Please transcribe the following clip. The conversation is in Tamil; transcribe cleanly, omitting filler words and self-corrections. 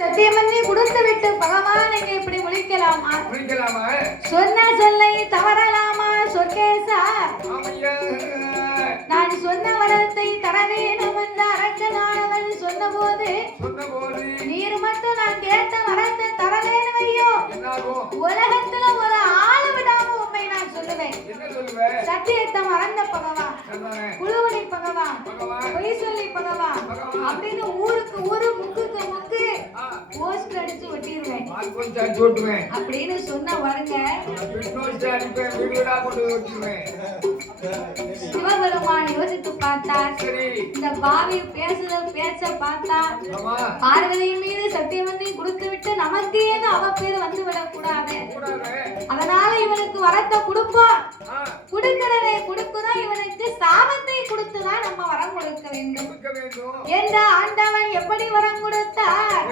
சத்தியமன்னி கொடுத்து விட்டு பகவான் என்னை இப்படி முழிக்கலாமா? முழிக்கலாமா? சொன்ன சொல்லை தவறலாமா சொர்க்கேசா? நான் சொன்ன வரத்தை தர வேணும் என்று அரக்கனானவன் சொன்னபோது நீர் மட்டும் நான் கேட்ட வரத்தை தரலேன்னு வையோ, உலகத்துல ஒரு ஆளு விடாம உண்மை நான் சொல்லுவேன். சத்தியத்தை மறந்த பகவான், குழுவனை பகவான், பொய் சொல்லி பகவான் அப்படின்னு ஊருக்கு ஊரு முக்குக்கு முக்கு போஸ்ட் அடிச்சு ஒட்டிடுவேன் அப்படின்னு சொன்ன வருங்க. சிவபெருமான் யோசித்து பார்த்தார். இந்த பாவி பேச்ச பார்த்தா பார்வதி மீது சத்தியமன்னி கொடுத்து விட்டு நமக்கு ஏதோ அவ பேரு வந்து விடக்கூடாது, அதனால இவனுக்கு வரத்தை கொடுப்போம். கொடுக்கிறதை கொடுக்குதான் இவனுக்கு சாபத்தை கொடுத்துதான் நம்ம வரம் கொடுக்க வேண்டும் என்ற ஆண்டவன் எப்படி வரம் கொடுத்தார்?